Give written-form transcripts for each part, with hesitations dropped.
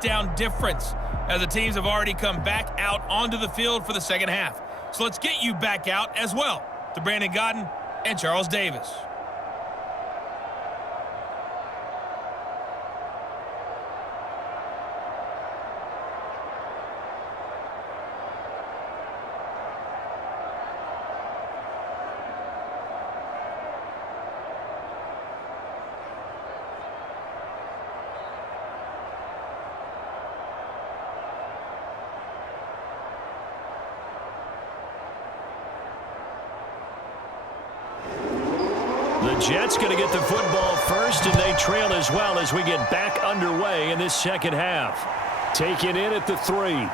touchdown difference, as the teams have already come back out onto the field for the second half. So let's get you back out as well to Brandon Godden and Charles Davis. The Jets going to get the football first, and they trail as well as we get back underway in this second half. Taken in at the 3. And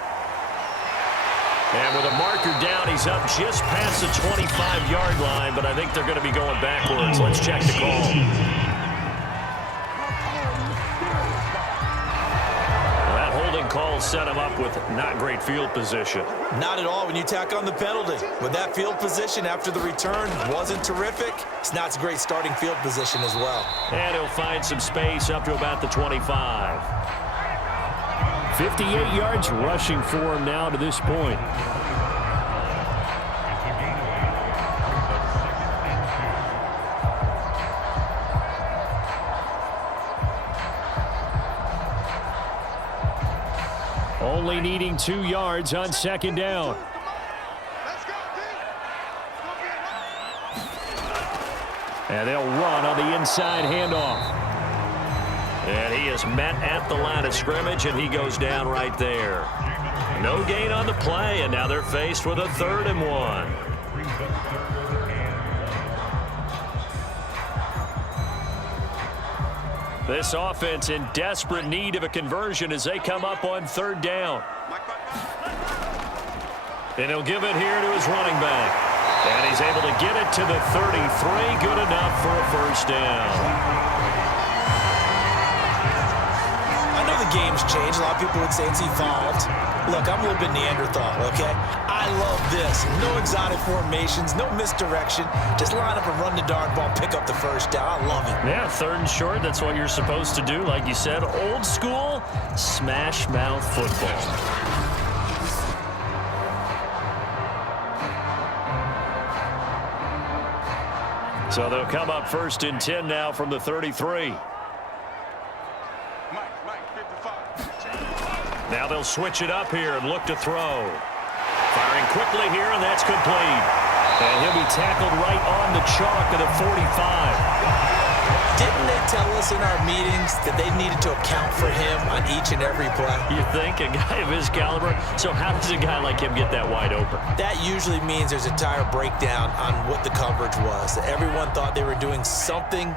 with a marker down, he's up just past the 25-yard line, but I think they're going to be going backwards. Let's check the call. Call set him up with not great field position. Not at all when you tack on the penalty. With that field position after the return wasn't terrific, it's not a great starting field position as well. And he'll find some space up to about the 25. 58 yards rushing for him now to this point. Only needing 2 yards on second down. And they'll run on the inside handoff. And he is met at the line of scrimmage, and he goes down right there. No gain on the play, and now they're faced with a 3rd and 1. This offense in desperate need of a conversion as they come up on 3rd down. And he'll give it here to his running back. And he's able to get it to the 33. Good enough for a 1st down. I know the game's changed. A lot of people would say it's evolved. Look, I'm a little bit Neanderthal, okay? I love this. No exotic formations, no misdirection. Just line up and run the darn ball, pick up the 1st down. I love it. Yeah, 3rd and short, that's what you're supposed to do. Like you said, old school, smash mouth football. So they'll come up 1st and 10 now from the 33. Now they'll switch it up here and look to throw. Firing quickly here, and that's complete. And he'll be tackled right on the chalk of the 45. Didn't they tell us in our meetings that they needed to account for him on each and every play? You think? A guy of his caliber? So how does a guy like him get that wide open? That usually means there's a tire breakdown on what the coverage was. Everyone thought they were doing something,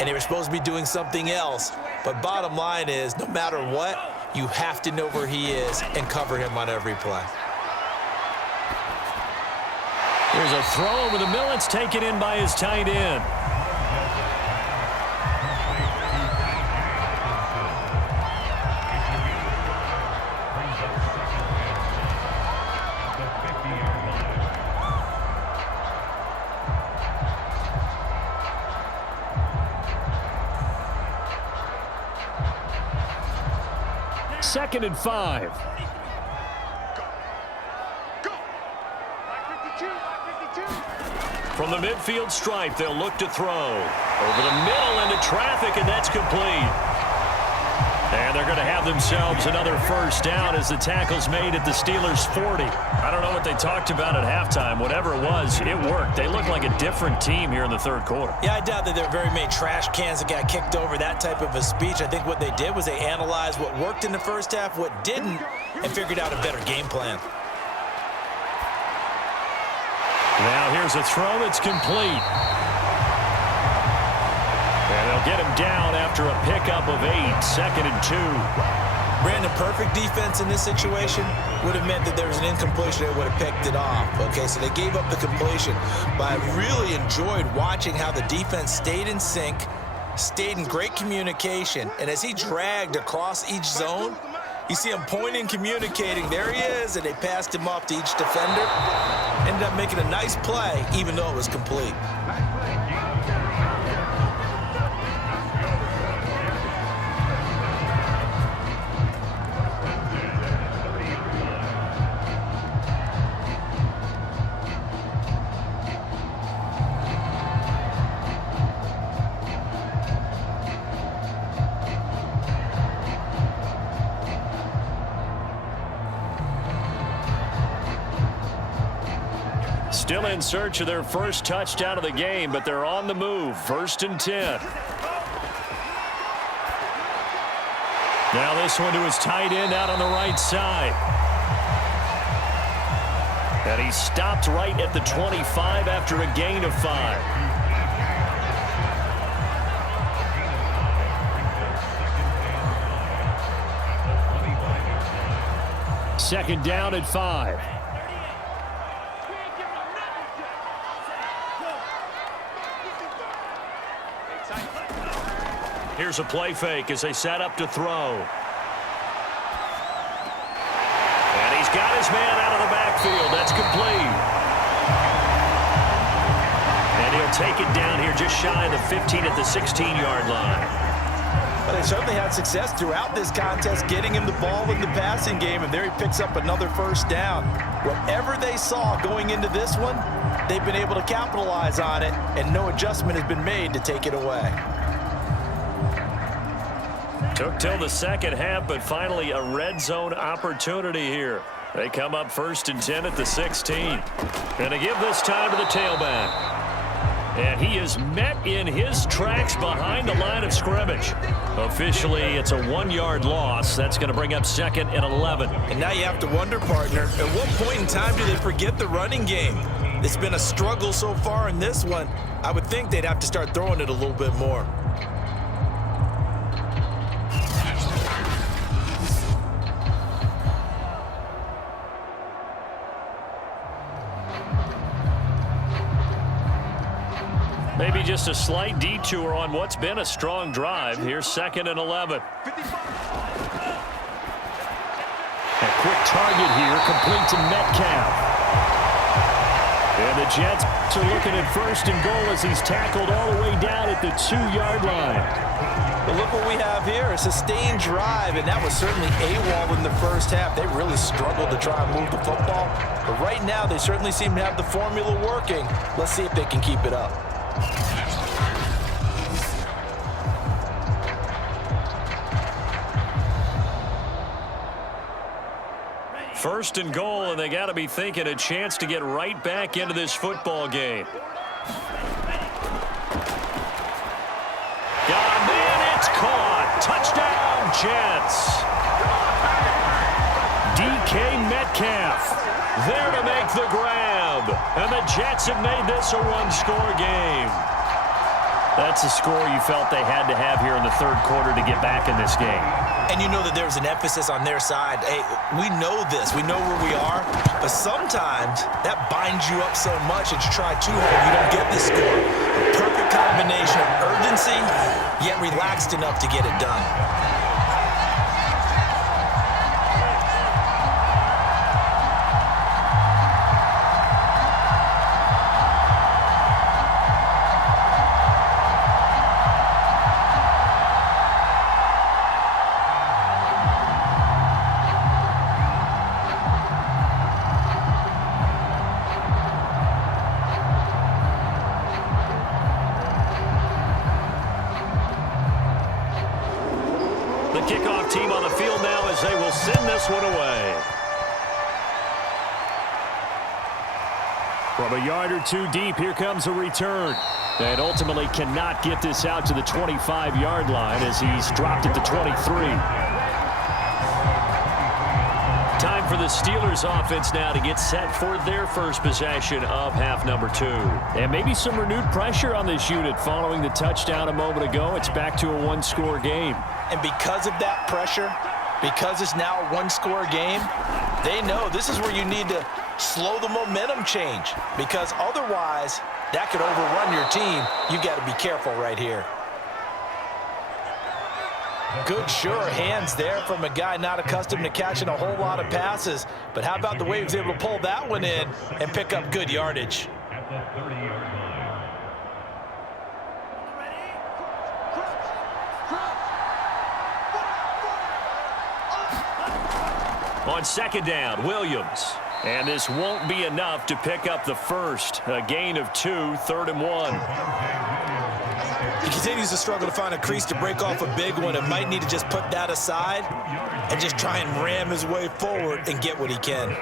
and they were supposed to be doing something else. But bottom line is, no matter what, you have to know where he is and cover him on every play. There's a throw over the middle. It's taken in by his tight end. Second and 5. From the midfield stripe, they'll look to throw. Over the middle into traffic, and that's complete. And they're going to have themselves another 1st down as the tackle's made at the Steelers' 40. I don't know what they talked about at halftime. Whatever it was, it worked. They look like a different team here in the 3rd quarter. Yeah, I doubt that there were very many trash cans that got kicked over, that type of a speech. I think what they did was they analyzed what worked in the 1st half, what didn't, and figured out a better game plan. Now here's a throw that's complete. And they'll get him down after a pickup of 8, 2nd and 2. Brandon, perfect defense in this situation would have meant that there was an incompletion that would have picked it off. Okay, so they gave up the completion. But I really enjoyed watching how the defense stayed in sync, stayed in great communication, and as he dragged across each zone, you see him pointing, communicating. There he is, and they passed him off to each defender. Ended up making a nice play, even though it was complete. Still in search of their first touchdown of the game, but they're on the move. 1st and 10. Now this one to his tight end out on the right side. And he stopped right at the 25 after a gain of 5. Second down at 5. Here's a play fake as they set up to throw. And he's got his man out of the backfield. That's complete. And he'll take it down here just shy of the 15 at the 16-yard line. Well, they certainly had success throughout this contest getting him the ball in the passing game, and there he picks up another first down. Whatever they saw going into this one, they've been able to capitalize on it, and no adjustment has been made to take it away. Took till the second half, but finally a red zone opportunity here. They come up 1st and 10 at the 16. Gonna give this time to the tailback. And he is met in his tracks behind the line of scrimmage. Officially, it's a 1-yard loss. That's going to bring up 2nd and 11. And now you have to wonder, partner, at what point in time do they forget the running game? It's been a struggle so far in this one. I would think they'd have to start throwing it a little bit more. Maybe just a slight detour on what's been a strong drive. Here's 2nd and 11. A quick target here, complete to Metcalf. And the Jets are looking at 1st and goal as he's tackled all the way down at the 2-yard line. But look what we have here, a sustained drive, and that was certainly AWOL in the first half. They really struggled to try and move the football. But right now, they certainly seem to have the formula working. Let's see if they can keep it up. 1st and goal, and they got to be thinking a chance to get right back into this football game. Got a man, it's caught. Touchdown, Jets. DK Metcalf there to make the grab. And the Jets have made this a one-score game. That's a score you felt they had to have here in the third quarter to get back in this game. And you know that there's an emphasis on their side. Hey, we know this. We know where we are. But sometimes that binds you up so much that you try too hard, you don't get the score. A perfect combination of urgency, yet relaxed enough to get it done. Kickoff team on the field now as they will send this one away. From a yard or two deep, here comes a return. And ultimately cannot get this out to the 25-yard line as he's dropped at the 23. Time for the Steelers offense now to get set for their first possession of half number 2. And maybe some renewed pressure on this unit following the touchdown a moment ago. It's back to a one-score game. And because of that pressure, because it's now a one-score game, they know this is where you need to slow the momentum change, because otherwise that could overrun your team. You've got to be careful right here. Good, sure hands there from a guy not accustomed to catching a whole lot of passes. But how about the way he was able to pull that one in and pick up good yardage? On second down, Williams. And this won't be enough to pick up the first. A gain of 2, 3rd and 1. He continues to struggle to find a crease to break off a big one and might need to just put that aside and just try and ram his way forward and get what he can.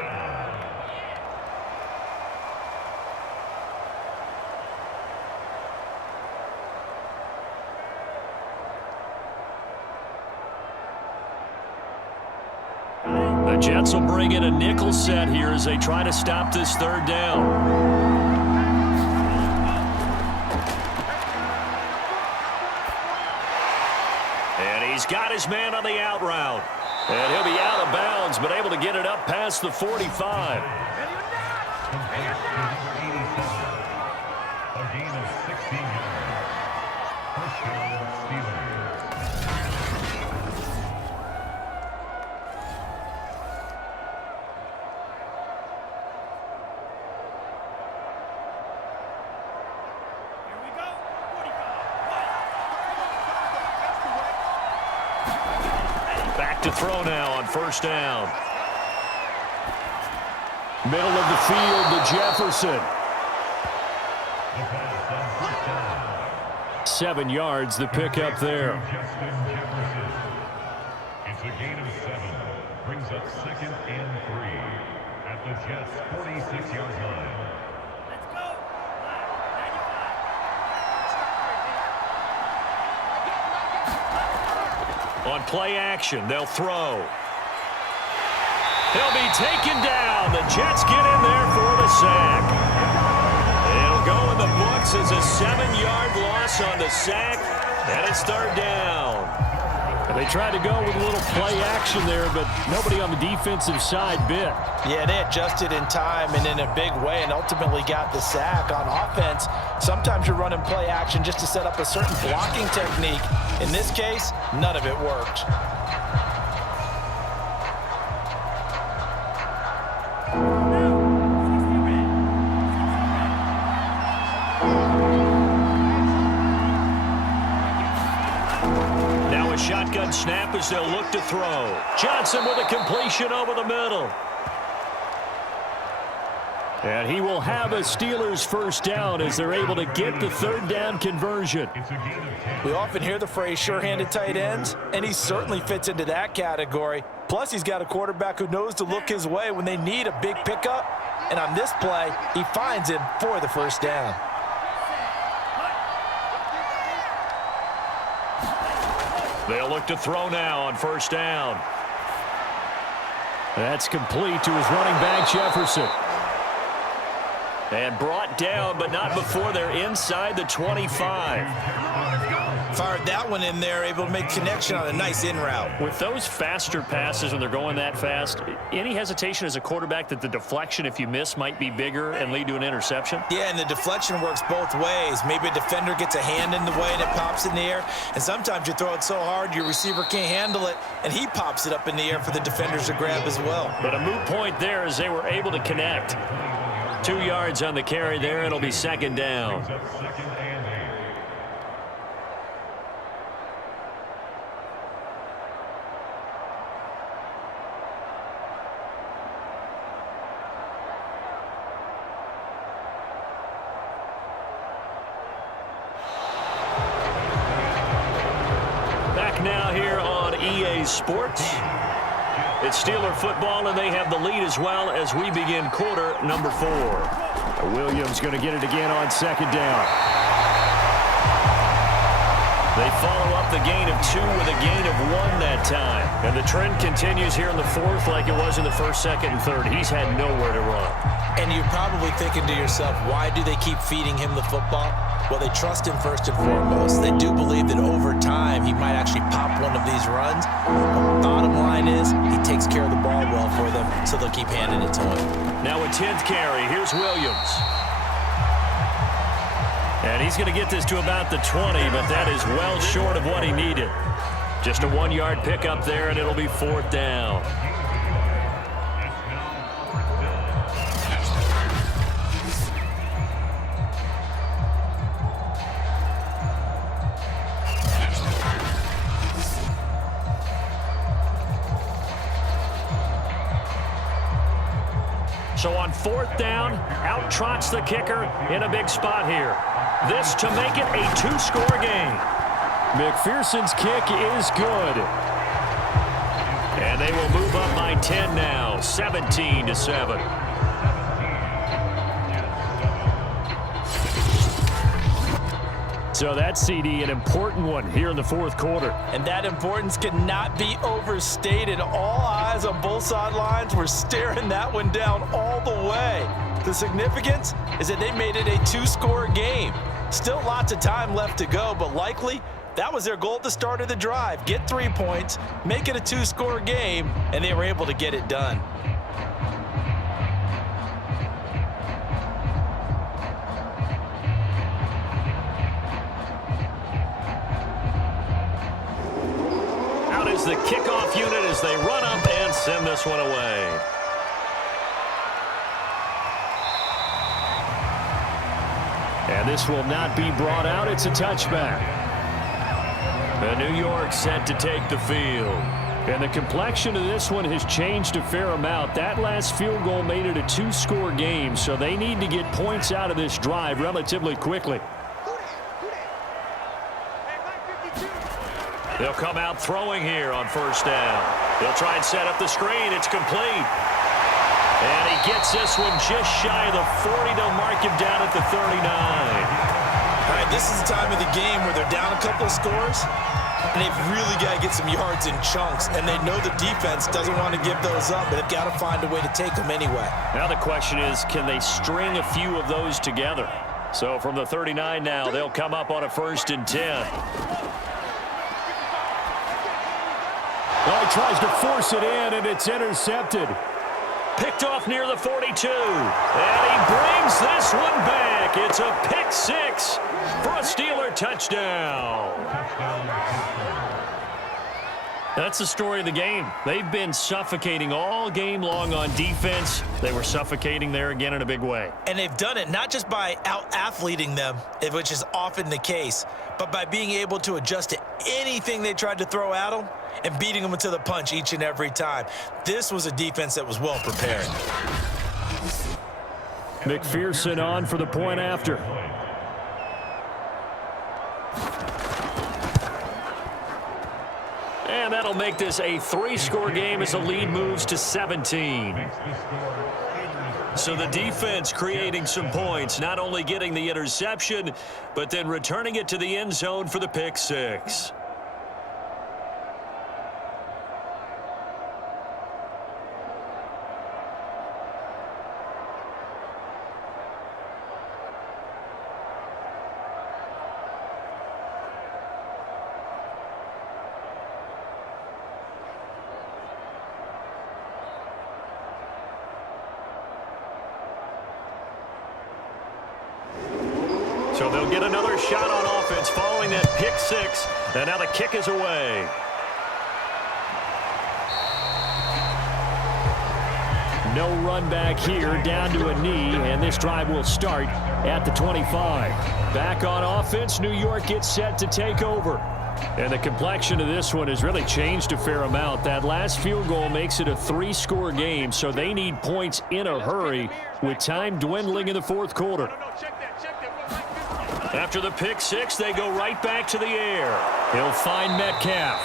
The Jets will bring in a nickel set here as they try to stop this third down. And he's got his man on the out route. And he'll be out of bounds, but able to get it up past the 45. Back to throw now on first down. Middle of the field to Jefferson. 7 yards, the pickup there. It's a gain of 7. Brings up 2nd and 3 at the Jets' 46-yard line. On play action, they'll throw. He'll be taken down. The Jets get in there for the sack. It'll go in the books as a 7-yard loss on the sack, and it's third down. And they tried to go with a little play action there, but nobody on the defensive side bit. Yeah, they adjusted in time and in a big way and ultimately got the sack. On offense, sometimes you're running play action just to set up a certain blocking technique. In this case, none of it worked. Now a shotgun snap as they'll look to throw. Johnson with a completion over the middle. And he will have a Steelers first down as they're able to get the third down conversion. We often hear the phrase sure-handed tight ends, and he certainly fits into that category. Plus, he's got a quarterback who knows to look his way when they need a big pickup. And on this play, he finds him for the first down. They'll look to throw now on first down. That's complete to his running back, Jefferson. And brought down, but not before they're inside the 25. Fired that one in there, able to make connection on a nice in route. With those faster passes when they're going that fast, any hesitation as a quarterback that the deflection, if you miss, might be bigger and lead to an interception? Yeah, and the deflection works both ways. Maybe a defender gets a hand in the way and it pops in the air. And sometimes you throw it so hard your receiver can't handle it, and he pops it up in the air for the defenders to grab as well. But a moot point there as they were able to connect. 2 yards on the carry there. It'll be second down. Back now here on EA Sports. It's Steeler football, and they have the lead as well as we begin quarter number 4. Williams going to get it again on second down. They follow up the gain of 2 with a gain of 1 that time. And the trend continues here in the 4th like it was in the 1st, 2nd, and 3rd. He's had nowhere to run. And you're probably thinking to yourself, why do they keep feeding him the football? Well, they trust him first and foremost. They do believe that over time he might actually pop one of these runs. But bottom line is he takes care of the ball well for them, so they'll keep handing it to him. Now a 10th carry. Here's Williams. And he's going to get this to about the 20, but that is well short of what he needed. Just a 1-yard pickup there, and it'll be 4th down. So on 4th down, out trots the kicker in a big spot here. This to make it a 2-score game. McPherson's kick is good. And they will move up by 10 now, 17-7. So that CD, an important one here in the fourth quarter. And that importance cannot be overstated. All eyes on both sidelines were staring that one down all the way. The significance is that they made it a two-score game. Still lots of time left to go, but likely that was their goal at the start of the drive. Get 3 points, make it a two-score game, and they were able to get it done. The kickoff unit as they run up and send this one away. And this will not be brought out. It's a touchback. The New York set to take the field. And the complexion of this one has changed a fair amount. That last field goal made it a two-score game, so they need to get points out of this drive relatively quickly. They'll come out throwing here on first down. They'll try and set up the screen. It's complete. And he gets this one just shy of the 40. They'll mark him down at the 39. All right, this is the time of the game where they're down a couple of scores, and they've really got to get some yards in chunks, and they know the defense doesn't want to give those up, but they've got to find a way to take them anyway. Now the question is, can they string a few of those together? So from the 39 now, they'll come up on a 1st and 10. Well, he tries to force it in, and it's intercepted. Picked off near the 42. And he brings this one back. It's a pick six for a Steeler touchdown. That's the story of the game. They've been suffocating all game long on defense. They were suffocating there again in a big way. And they've done it not just by out-athleting them, which is often the case, but by being able to adjust to anything they tried to throw at them and beating them to the punch each and every time. This was a defense that was well prepared. McPherson on for the point after. And that'll make this a 3-score game as the lead moves to 17. So the defense creating some points, not only getting the interception, but then returning it to the end zone for the pick six. So they'll get another shot on offense following that pick six. And now the kick is away. No run back here, down to a knee, and this drive will start at the 25. Back on offense, New York gets set to take over. And the complexion of this one has really changed a fair amount. That last field goal makes it a 3-score game, so they need points in a hurry with time dwindling in the fourth quarter. After the pick six, they go right back to the air. He'll find Metcalf.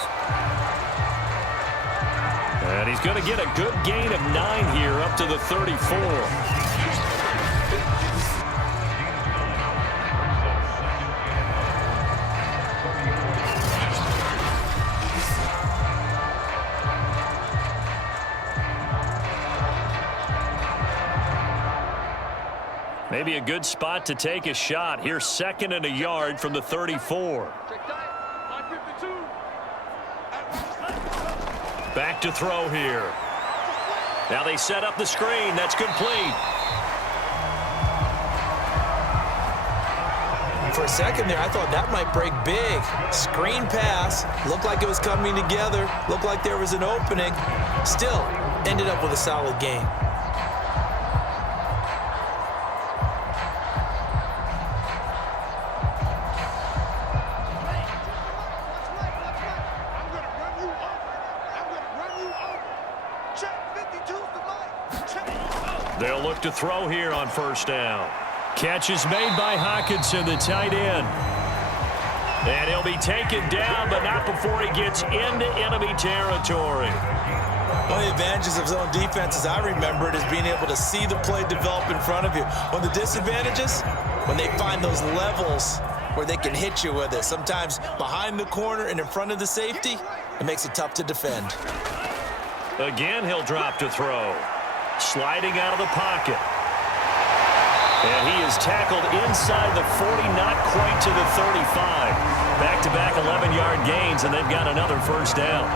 And he's going to get a good gain of 9 here up to the 34. Maybe a good spot to take a shot. Here's 2nd and a yard from the 34. Back to throw here. Now they set up the screen. That's complete. For a second there, I thought that might break big. Screen pass. Looked like it was coming together. Looked like there was an opening. Still, ended up with a solid game. They'll look to throw here on first down. Catch is made by Hockenson, the tight end. And he'll be taken down, but not before he gets into enemy territory. One of the advantages of zone defense, as I remember it, is being able to see the play develop in front of you. One of the disadvantages, when they find those levels where they can hit you with it. Sometimes behind the corner and in front of the safety, it makes it tough to defend. Again, he'll drop to throw. Sliding out of the pocket. And he is tackled inside the 40, not quite to the 35. Back-to-back 11-yard gains, and they've got another first down.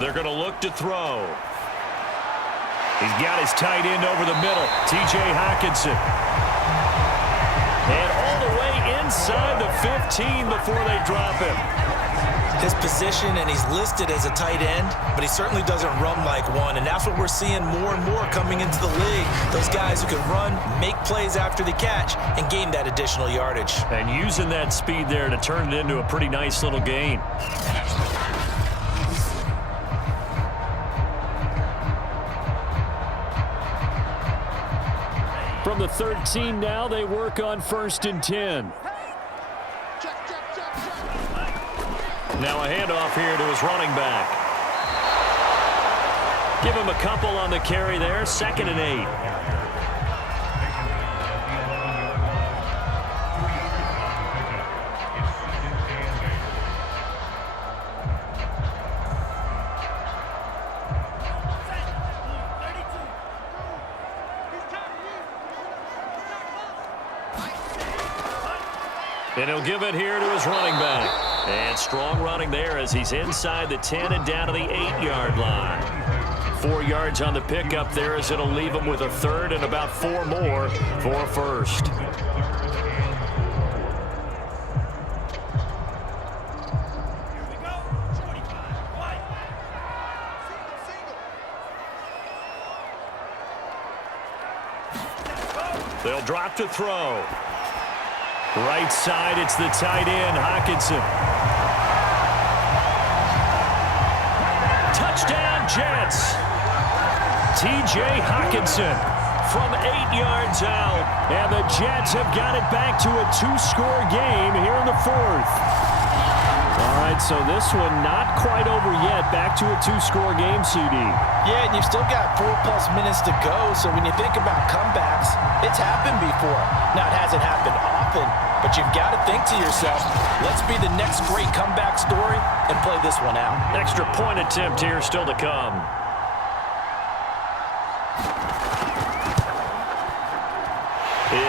They're going to look to throw. He's got his tight end over the middle, T.J. Hockenson. And all the way inside the 15 before they drop him. His position, and he's listed as a tight end, but he certainly doesn't run like one, and that's what we're seeing more and more coming into the league. Those guys who can run, make plays after the catch, and gain that additional yardage. And using that speed there to turn it into a pretty nice little gain. From the 13 now, they work on 1st and 10. Now a handoff here to his running back. Give him a couple on the carry there. 2nd and 8. And he'll give it here to his running back. And strong running there as he's inside the 10 and down to the 8-yard line. 4 yards on the pickup there as it'll leave him with a 3rd and about 4 more for a first. They'll drop to throw. Right side, it's the tight end, Hockenson. Touchdown, Jets. T.J. Hockenson from 8 yards out. And the Jets have got it back to a 2-score game here in the 4th. All right, so this one not quite over yet. Back to a 2-score game, CD. Yeah, and you've still got 4+ minutes to go, so when you think about comebacks, it's happened before. Now, it hasn't happened often, but you've got to think to yourself, let's be the next great comeback story and play this one out. Extra point attempt here still to come.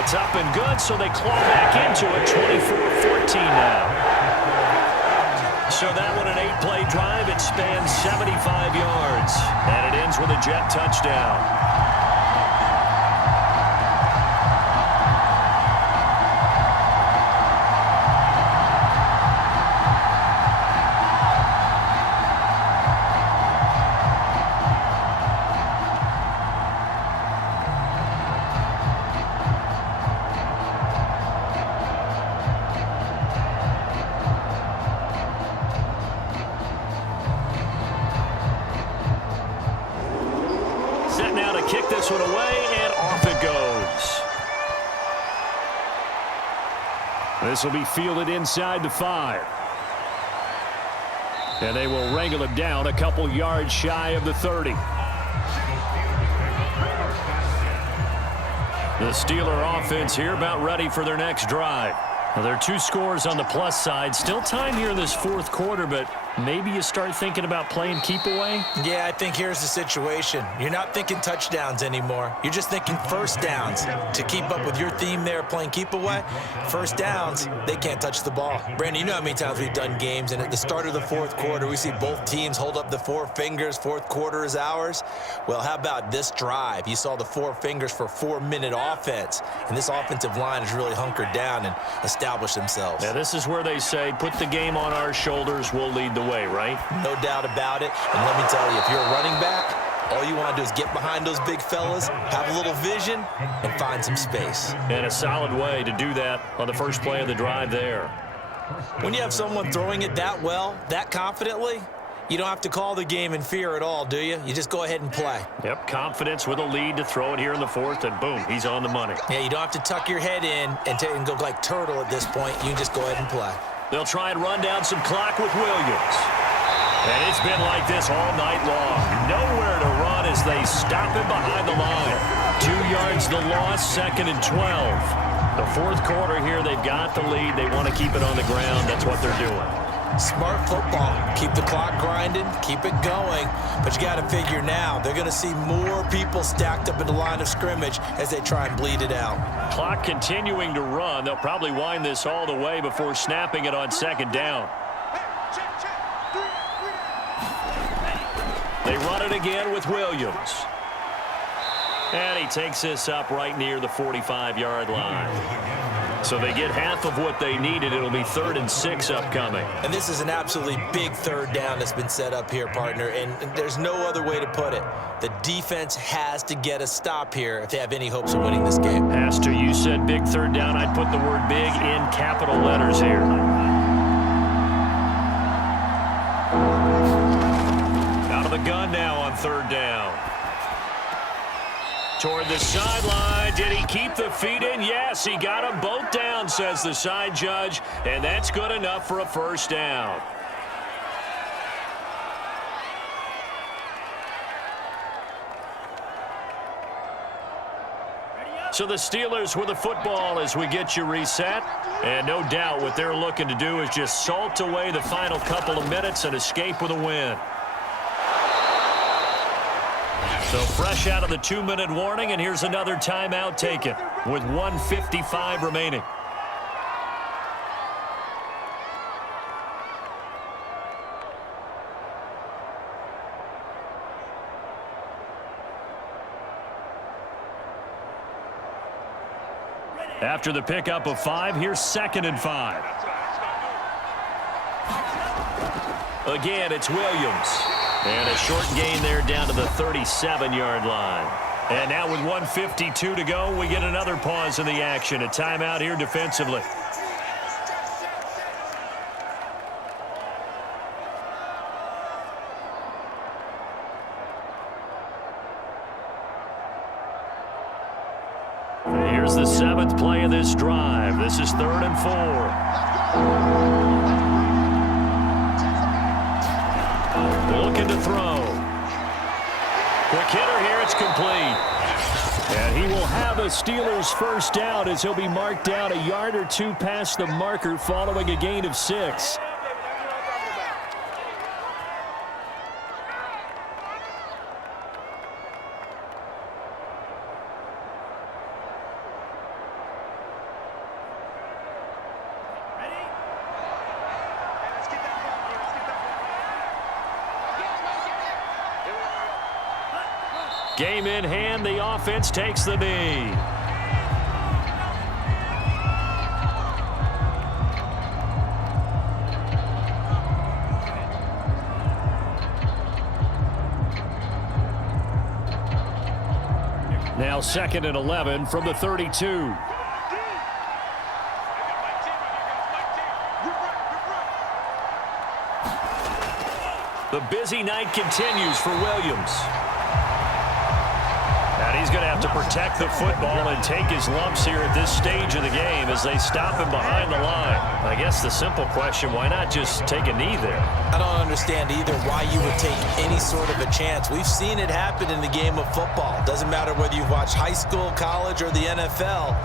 It's up and good, so they claw back into it, 24-14 now. So that one, an 8-play drive. It spans 75 yards. And it ends with a Jet touchdown. Kick this one away, and off it goes. This will be fielded inside the 5. And they will wrangle it down a couple yards shy of the 30. The Steeler offense here about ready for their next drive. Now, there are 2 scores on the plus side. Still time here in this 4th quarter, but maybe you start thinking about playing keep away? Yeah, I think here's the situation. You're not thinking touchdowns anymore. You're just thinking first downs. To keep up with your theme there, playing keep away, first downs, they can't touch the ball. Brandon, you know how many times we've done games, and at the start of the 4th quarter, we see both teams hold up the 4 fingers, 4th quarter is ours. Well, how about this drive? You saw the 4 fingers for 4-minute offense, and this offensive line has really hunkered down and established themselves. Yeah, this is where they say, put the game on our shoulders, we'll lead the way, right? No doubt about it. And let me tell you, if you're a running back, all you want to do is get behind those big fellas, have a little vision, and find some space. And a solid way to do that on the first play of the drive there. When you have someone throwing it that well, that confidently, you don't have to call the game in fear at all, do you? You just go ahead and play. Yep, confidence with a lead to throw it here in the fourth, and boom, he's on the money. Yeah, you don't have to tuck your head in and go like turtle at this point. You can just go ahead and play. They'll try and run down some clock with Williams. And it's been like this all night long. Nowhere to run as they stop him behind the line. 2 yards the loss, 2nd and 12. The fourth quarter here, they've got the lead. They want to keep it on the ground. That's what they're doing. Smart football. Keep the clock grinding, keep it going. But you got to figure now, they're going to see more people stacked up in the line of scrimmage as they try and bleed it out. Clock continuing to run. They'll probably wind this all the way before snapping it on 2nd down. They run it again with Williams. And he takes this up right near the 45-yard line. So they get half of what they needed. It'll be 3rd and 6 upcoming. And this is an absolutely big 3rd down that's been set up here, partner. And there's no other way to put it. The defense has to get a stop here if they have any hopes of winning this game. Pastor, you said big 3rd down. I'd put the word big in capital letters here. Out of the gun now on 3rd down. Toward the sideline. Did he keep the feet in? Yes, he got them both down, says the side judge, and that's good enough for a 1st down. So the Steelers with the football as we get you reset. And no doubt what they're looking to do is just salt away the final couple of minutes and escape with a win. So fresh out of the 2-minute warning, and here's another timeout taken with 1:55 remaining. After the pickup of 5, here's 2nd and 5. Again, it's Williams. And a short gain there down to the 37-yard line. And now with 1:52 to go, we get another pause in the action. A timeout here defensively. Here's the 7th play of this drive. This is 3rd and 4. Looking to throw. Quick hitter here. It's complete. And he will have a Steelers 1st down as he'll be marked down a yard or 2 past the marker following a gain of 6. Game in hand, the offense takes the knee. Now 2nd and 11 from the 32. The busy night continues for Williams. And he's going to have to protect the football and take his lumps here at this stage of the game as they stop him behind the line. I guess the simple question, why not just take a knee there? I don't understand either why you would take any sort of a chance. We've seen it happen in the game of football. Doesn't matter whether you've watched high school, college, or the NFL.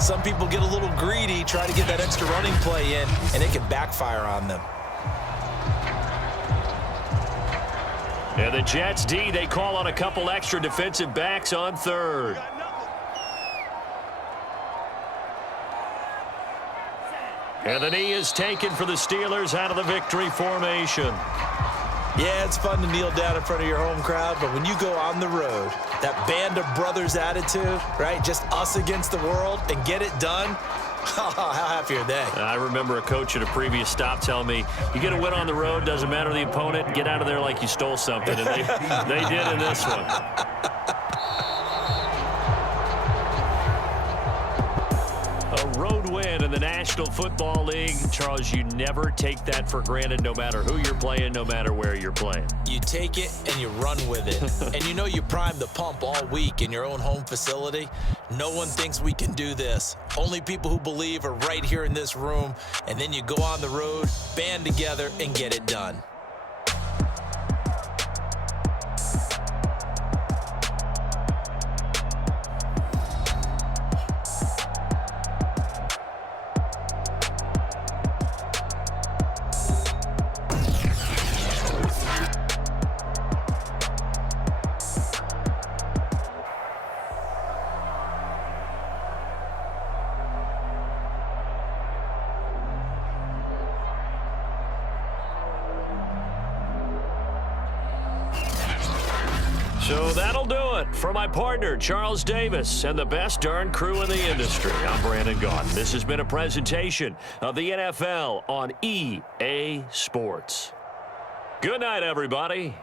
Some people get a little greedy, try to get that extra running play in, and it can backfire on them. And the Jets D, they call on a couple extra defensive backs on 3rd. And the knee is taken for the Steelers out of the victory formation. Yeah, it's fun to kneel down in front of your home crowd, but when you go on the road, that band of brothers attitude, right? Just us against the world and get it done. How happy are they? I remember a coach at a previous stop telling me, you get a win on the road, doesn't matter the opponent, get out of there like you stole something. And they did in this one. A road win in the National Football League. Charles, you never take that for granted no matter who you're playing, no matter where you're playing. You take it and you run with it. And you know you prime the pump all week in your own home facility. No one thinks we can do this. Only people who believe are right here in this room. And then you go on the road, band together, and get it done. So that'll do it for my partner, Charles Davis, and the best darn crew in the industry. I'm Brandon Gaudin. This has been a presentation of the NFL on EA Sports. Good night, everybody.